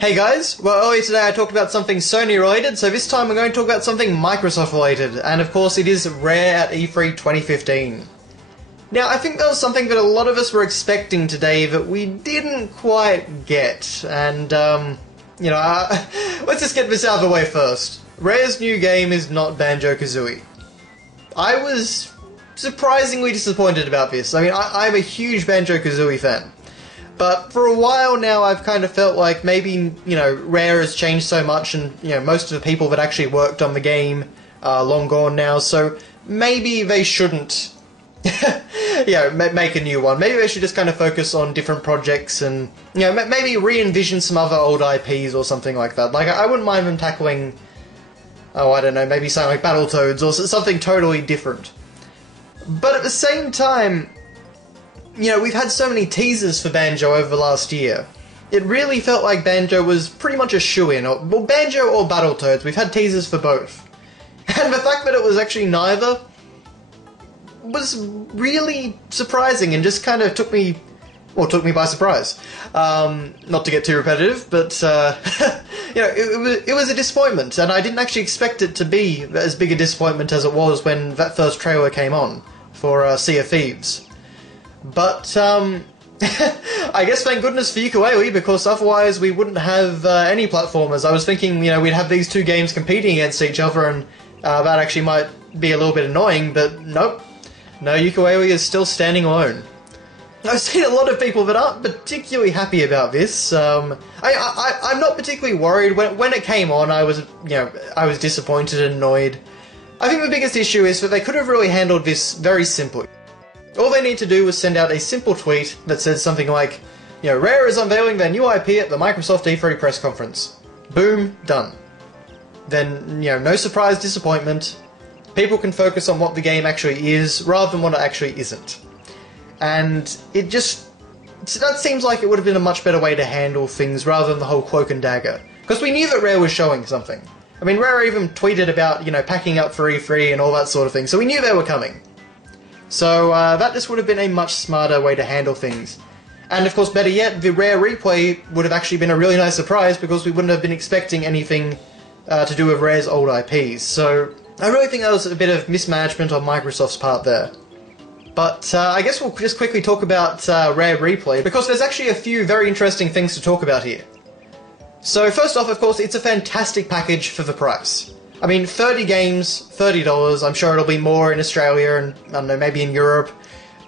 Hey guys, well earlier today I talked about something Sony related, so this time we're going to talk about something Microsoft related, and of course it is Rare at E3 2015. Now I think that was something that a lot of us were expecting today that we didn't quite get, and let's just get this out of the way first. Rare's new game is not Banjo-Kazooie. I was surprisingly disappointed about this. I mean, I'm a huge Banjo-Kazooie fan. But for a while now, I've kind of felt like maybe, Rare has changed so much and, most of the people that actually worked on the game are long gone now, so maybe they shouldn't, make a new one. Maybe they should just kind of focus on different projects and, maybe re-envision some other old IPs or something like that. Like, I wouldn't mind them tackling, I don't know, maybe something like Battletoads or something totally different. But at the same time, we've had so many teasers for Banjo over the last year. It really felt like Banjo was pretty much a shoo-in. Well, Banjo or Battletoads, we've had teasers for both. And the fact that it was actually neither was really surprising and just kind of took me by surprise. Not to get too repetitive, but, it was a disappointment, and I didn't actually expect it to be as big a disappointment as it was when that first trailer came on for Sea of Thieves. But, I guess thank goodness for Yooka-Laylee, because otherwise we wouldn't have any platformers. I was thinking, we'd have these two games competing against each other, and that actually might be a little bit annoying, but nope. No, Yooka-Laylee is still standing alone. I've seen a lot of people that aren't particularly happy about this. I'm not particularly worried. When it came on, I was disappointed and annoyed. I think the biggest issue is that they could have really handled this very simply. All they need to do was send out a simple tweet that says something like, Rare is unveiling their new IP at the Microsoft E3 press conference. Boom, done. Then, no surprise disappointment. People can focus on what the game actually is, rather than what it actually isn't. And that seems like it would have been a much better way to handle things, rather than the whole cloak and dagger. Because we knew that Rare was showing something. I mean, Rare even tweeted about, packing up for E3 and all that sort of thing, so we knew they were coming. So that just would have been a much smarter way to handle things. And of course, better yet, the Rare replay would have actually been a really nice surprise because we wouldn't have been expecting anything to do with Rare's old IPs. So I really think that was a bit of mismanagement on Microsoft's part there. But I guess we'll just quickly talk about Rare replay, because there's actually a few very interesting things to talk about here. So first off, of course, it's a fantastic package for the price. I mean, 30 games, $30, I'm sure it'll be more in Australia and, I don't know, maybe in Europe.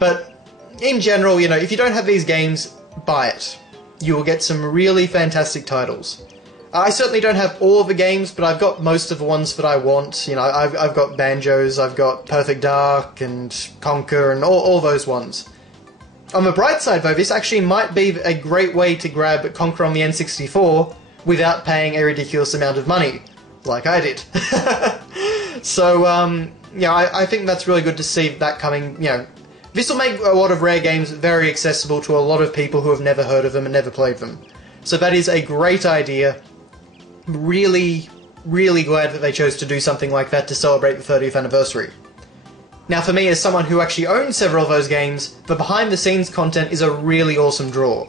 But in general, if you don't have these games, buy it. You will get some really fantastic titles. I certainly don't have all of the games, but I've got most of the ones that I want. I've got Banjos, I've got Perfect Dark and Conquer and all those ones. On the bright side, though, this actually might be a great way to grab Conquer on the N64 without paying a ridiculous amount of money. Like I did. So, I think that's really good to see that coming, This will make a lot of Rare games very accessible to a lot of people who have never heard of them and never played them. So that is a great idea. Really, really glad that they chose to do something like that to celebrate the 30th anniversary. Now for me, as someone who actually owns several of those games, the behind-the-scenes content is a really awesome draw.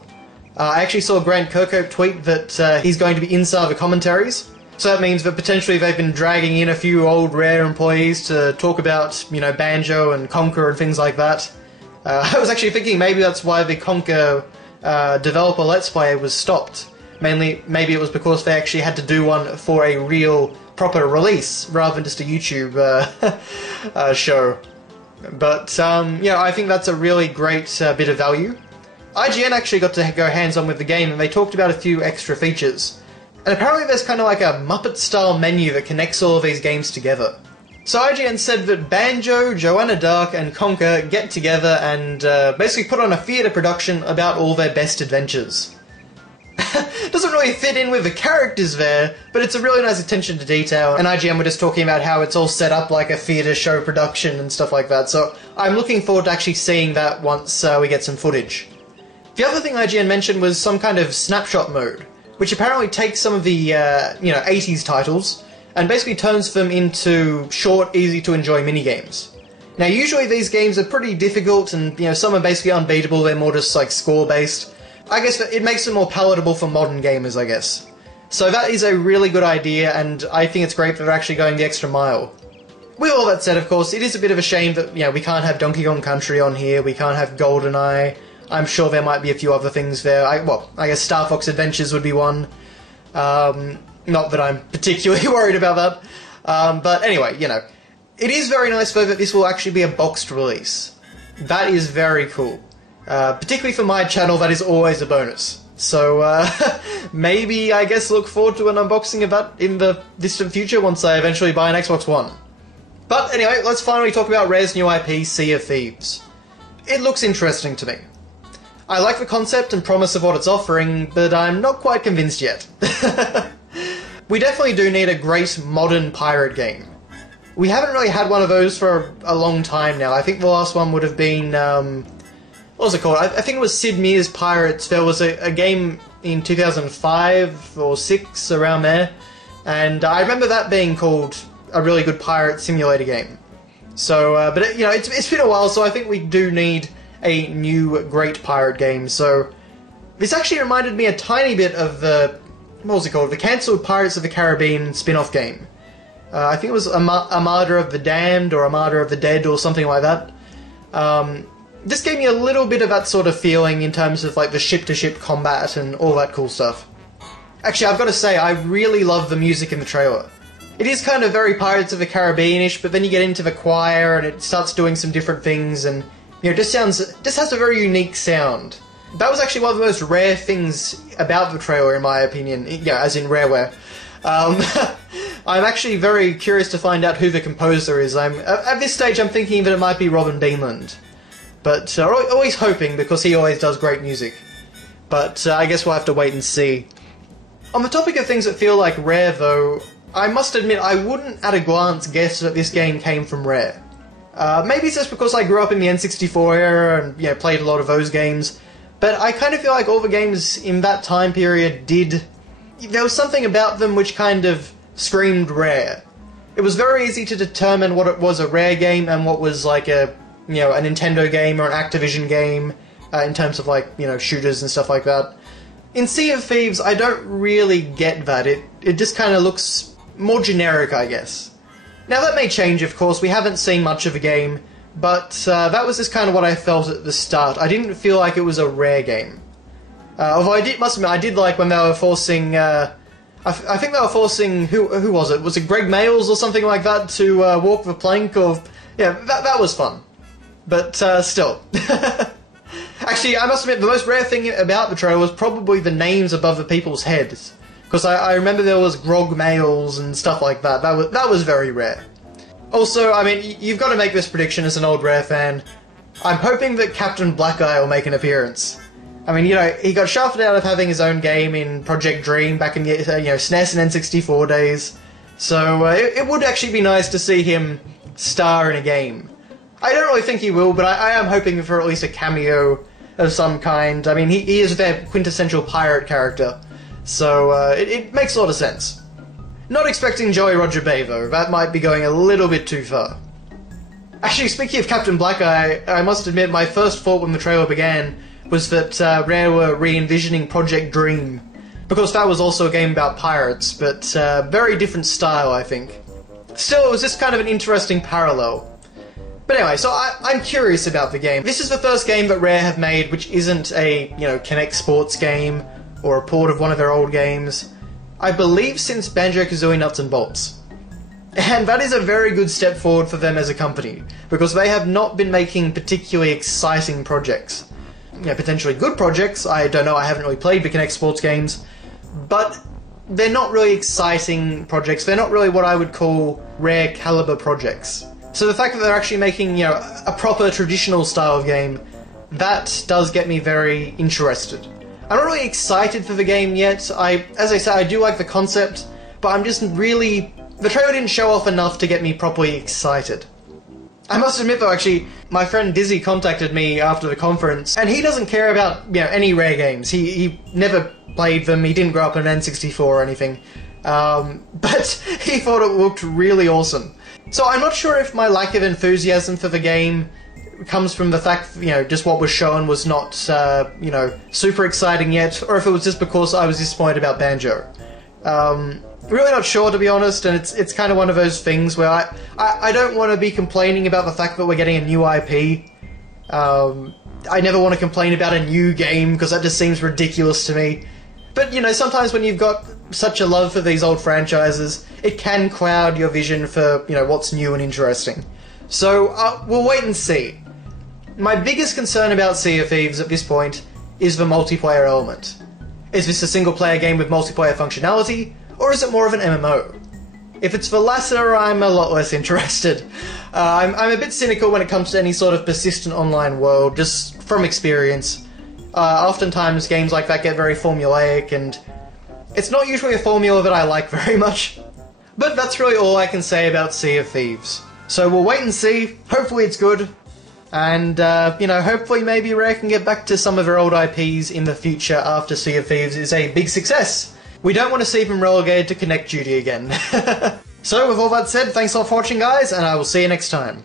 I actually saw Grant Kirkhope tweet that he's going to be inside the commentaries. So that means that potentially they've been dragging in a few old Rare employees to talk about, Banjo and Conquer and things like that. I was actually thinking maybe that's why the Conquer developer Let's Play was stopped. Mainly, maybe it was because they actually had to do one for a real, proper release, rather than just a YouTube show. But, I think that's a really great bit of value. IGN actually got to go hands-on with the game, and they talked about a few extra features. And apparently there's kind of like a Muppet-style menu that connects all of these games together. So IGN said that Banjo, Joanna Dark, and Conquer get together and basically put on a theatre production about all their best adventures. Doesn't really fit in with the characters there, but it's a really nice attention to detail, and IGN were just talking about how it's all set up like a theatre show production and stuff like that, so I'm looking forward to actually seeing that once we get some footage. The other thing IGN mentioned was some kind of snapshot mode, which apparently takes some of the, 80s titles, and basically turns them into short, easy-to-enjoy minigames. Now, usually these games are pretty difficult, and, some are basically unbeatable, they're more just, score-based. I guess it makes them more palatable for modern gamers, I guess. So that is a really good idea, and I think it's great that they're actually going the extra mile. With all that said, of course, it is a bit of a shame that, we can't have Donkey Kong Country on here, we can't have GoldenEye. I'm sure there might be a few other things there. I guess Star Fox Adventures would be one. Not that I'm particularly worried about that. But anyway, it is very nice, though, that this will actually be a boxed release. That is very cool. Particularly for my channel, that is always a bonus. So, maybe, I guess, look forward to an unboxing of that in the distant future once I eventually buy an Xbox One. But anyway, let's finally talk about Rare's new IP, Sea of Thieves. It looks interesting to me. I like the concept and promise of what it's offering, but I'm not quite convinced yet. We definitely do need a great modern pirate game. We haven't really had one of those for a long time now. I think the last one would have been, what was it called? I think it was Sid Meier's Pirates. There was a game in 2005 or 6, around there, and I remember that being called a really good pirate simulator game. So, but it's been a while, so I think we do need a new great pirate game. So, this actually reminded me a tiny bit of the, what was it called? The cancelled Pirates of the Caribbean spin-off game. I think it was Armada of the Damned or Armada of the Dead or something like that. This gave me a little bit of that sort of feeling in terms of like the ship-to-ship combat and all that cool stuff. Actually, I've got to say, I really love the music in the trailer. It is kind of very Pirates of the Caribbean-ish, but then you get into the choir and it starts doing some different things, and just has a very unique sound. That was actually one of the most rare things about the trailer, in my opinion. As in rareware. I'm actually very curious to find out who the composer is. At this stage, I'm thinking that it might be Robin Beanland. But always hoping, because he always does great music. But I guess we'll have to wait and see. On the topic of things that feel like Rare, though, I must admit I wouldn't at a glance guess that this game came from Rare. Maybe it's just because I grew up in the N64 era and played a lot of those games, but I kind of feel like all the games in that time period there was something about them which kind of screamed Rare. It was very easy to determine what it was a Rare game and what was like a Nintendo game or an Activision game, in terms of shooters and stuff like that. In Sea of Thieves, I don't really get that. It just kind of looks more generic, I guess. Now that may change, of course. We haven't seen much of the game, but that was just kind of what I felt at the start. I didn't feel like it was a Rare game. Although must admit, I did like when they were forcing, I think they were forcing, who was it? Was it Greg Mayles or something like that to walk the plank? That was fun. But still. Actually, I must admit, the most rare thing about the trailer was probably the names above the people's heads. Because I remember there was Grog Mayles and stuff like that. That was very rare. Also, I mean, you've got to make this prediction as an old Rare fan. I'm hoping that Captain Blackeye will make an appearance. I mean, he got shafted out of having his own game in Project Dream back in the SNES and N64 days. So it would actually be nice to see him star in a game. I don't really think he will, but I am hoping for at least a cameo of some kind. I mean, he is their quintessential pirate character, so it makes a lot of sense. Not expecting Jolly Roger Bay, though. That might be going a little bit too far. Actually, speaking of Captain Blackeye, I must admit my first thought when the trailer began was that Rare were re-envisioning Project Dream, because that was also a game about pirates, but very different style, I think. Still, it was just kind of an interesting parallel. But anyway, so I'm curious about the game. This is the first game that Rare have made which isn't a, Kinect Sports game, or a port of one of their old games. I believe since Banjo-Kazooie Nuts and Bolts. And that is a very good step forward for them as a company, because they have not been making particularly exciting projects. Potentially good projects, I don't know, I haven't really played the Kinect Sports games, but they're not really exciting projects, they're not really what I would call Rare caliber projects. So the fact that they're actually making, a proper traditional style of game, that does get me very interested. I'm not really excited for the game yet. As I said, I do like the concept, but I'm just really... The trailer didn't show off enough to get me properly excited. I must admit though, actually, my friend Dizzy contacted me after the conference, and he doesn't care about, any Rare games. He never played them, he didn't grow up on an N64 or anything. But he thought it looked really awesome. So I'm not sure if my lack of enthusiasm for the game comes from the fact, just what was shown was not, super exciting yet, or if it was just because I was disappointed about Banjo. Really not sure, to be honest, and it's kind of one of those things where I don't want to be complaining about the fact that we're getting a new IP. I never want to complain about a new game, because that just seems ridiculous to me. But, you know, sometimes when you've got such a love for these old franchises, it can cloud your vision for, you know, what's new and interesting. So, we'll wait and see. My biggest concern about Sea of Thieves at this point is the multiplayer element. Is this a single-player game with multiplayer functionality, or is it more of an MMO? If it's the latter, I'm a lot less interested. I'm a bit cynical when it comes to any sort of persistent online world, just from experience. Oftentimes games like that get very formulaic, and it's not usually a formula that I like very much. But that's really all I can say about Sea of Thieves. So we'll wait and see, hopefully it's good, and, you know, hopefully maybe Rare can get back to some of their old IPs in the future after Sea of Thieves is a big success. We don't want to see them relegated to Connect Duty again. So with all that said, thanks a lot for watching guys, and I will see you next time.